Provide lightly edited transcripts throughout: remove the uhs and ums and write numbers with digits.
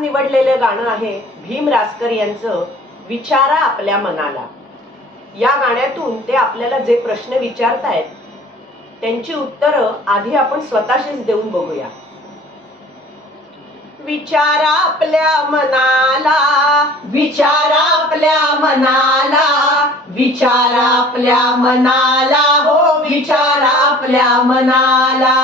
निवडलेलं गाणं आहे भीम रासकर यांचं विचारा आपल्या मनाला। या गाण्यातून ते आपल्याला जे प्रश्न विचारतायत त्यांची उत्तरं आधी आपण स्वतःशीच देऊन बघूया। विचारा आपल्या मनाला, विचारा आपल्या मनाला, विचारा आपल्या मनाला, हो विचारा आपल्या मनाला।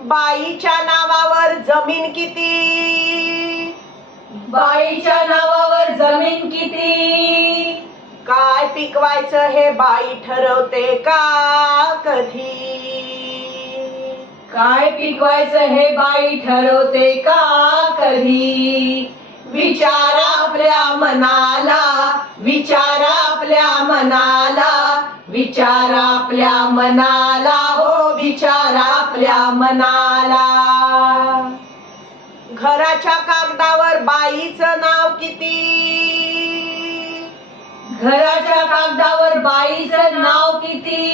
बाईच्या नावावर जमीन किती, बाईच्या नावावर जमीन किती, काय पिकवायचं हे बाई ठरवते का कधी, काय पिकवायचं हे बाई ठरवते का कधी। विचारा आपल्या मनाला, विचारा आपल्या मनाला, विचारा आपल्या मनाला, हो विचारा आपल्या मनाला। घराच्या कागदावर बाईचं नाव किती, घराच्या कागदावर बाईचं नाव किती,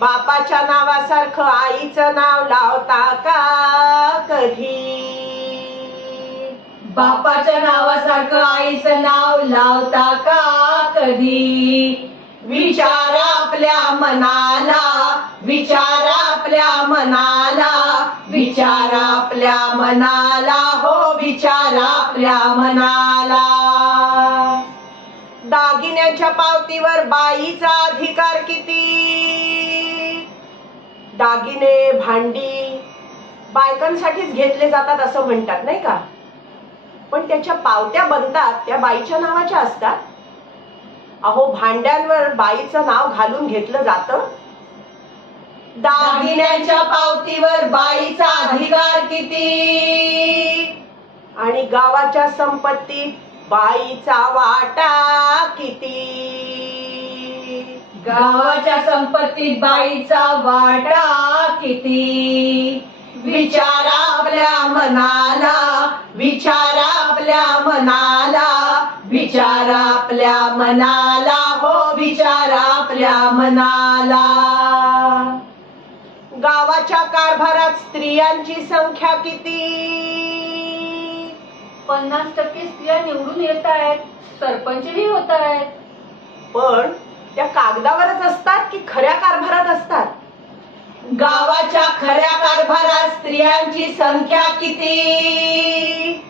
बापाच्या नावासारखं आईचं नाव लावता का कधी, बापाच्या नावासारखं आईचं नाव लावता का कधी। विचारा आपल्या मनाला, विचारा आपल्या मनाला, विचारा आपल्या मनाला, हो विचारा आपल्या मनाला। दागिन्याच्या पावतीवर बाईचा अधिकार किती, दागिने भांडी बायकांसाठीच घेतले जातात असं म्हणतात नाही का, पण त्याच्या पावत्या बनतात त्या बाईच्या नावाच्या असतात। अहो भांड्यांवर बाईचं नाव घालून घेतलं जातं। दागिन्यांच्या पावतीवर बाईचा अधिकार किती, आणि गावाच्या संपत्तीत बाईचा वाटा किती, गावाच्या संपत्तीत बाईचा वाटा किती। विचारा आपल्या मनाला, विचारा आपल्या मनाला, विचारा आपल्या मनाला, हो विचारा आपल्या मनाला। गावाच्या कारभारात स्त्रियांची संख्या किती, 50% स्त्रिया निवडून येत आहेत, सरपंचही होत आहेत, पण त्या कागदावरच असतात की खऱ्या कारभारात असतात। गावाच्या खऱ्या कारभारात स्त्रियांची संख्या किती,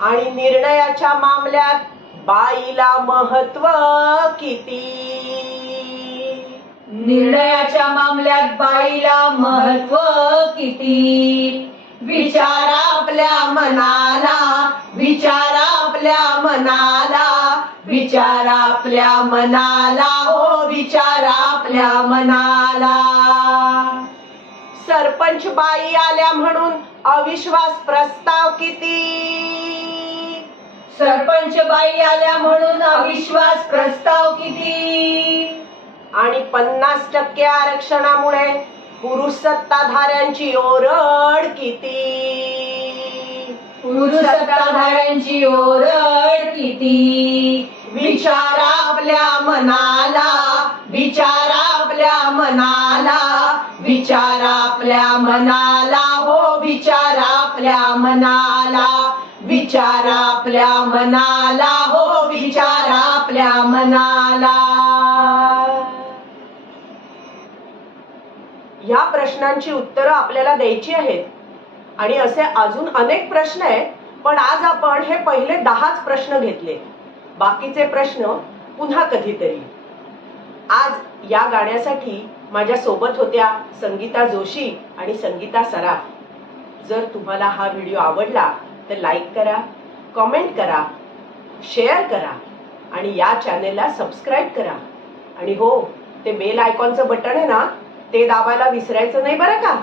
आणि निर्णयाच्या मामल्यात बाईला महत्व किती, निर्णयाच्या मामल्यात बाईला महत्व किती। विचारा आपल्या मनाला, विचारा आपल्या मनाला, विचारा आपल्या मनाला, हो विचारा आपल्या मनाला। सरपंच बाई आल्या म्हणून अविश्वास प्रस्ताव किती, सरपंच बाई आल्या म्हणून अविश्वास प्रस्ताव किती, आणि 50% आरक्षणामुळे पुरुष सत्ताधाऱ्यांची ओरड किती, पुरुष सत्ताधाऱ्यांची ओरड किती। विचारा आपल्या मनाला, विचारा आपल्या मनाला, विचारा आपल्या मनाला, हो विचारा आपल्या मनाला, विचारा आपल्या मनाला, हो विचारा आपल्या मनाला। या प्रश्नांची उत्तरं आपल्याला द्यायची आहेत आणि असे अजून अनेक प्रश्न आहेत, पण आज आपण हे पहिले 10च प्रश्न घेतले, बाकीचे प्रश्न पुन्हा कधीतरी। आज या गाण्यासाठी माझ्या सोबत होत्या संगीता जोशी आणि संगीता सराफ। जर तुम्हाला हा व्हिडिओ आवडला तर लाईक करा, कमेंट करा, शेअर करा आणि या चॅनेलला सबस्क्राईब करा। आणि हो, ते बेल आयकॉनचं बटन आहे ना, ते दाबायला विसरायचं नाही बरं का।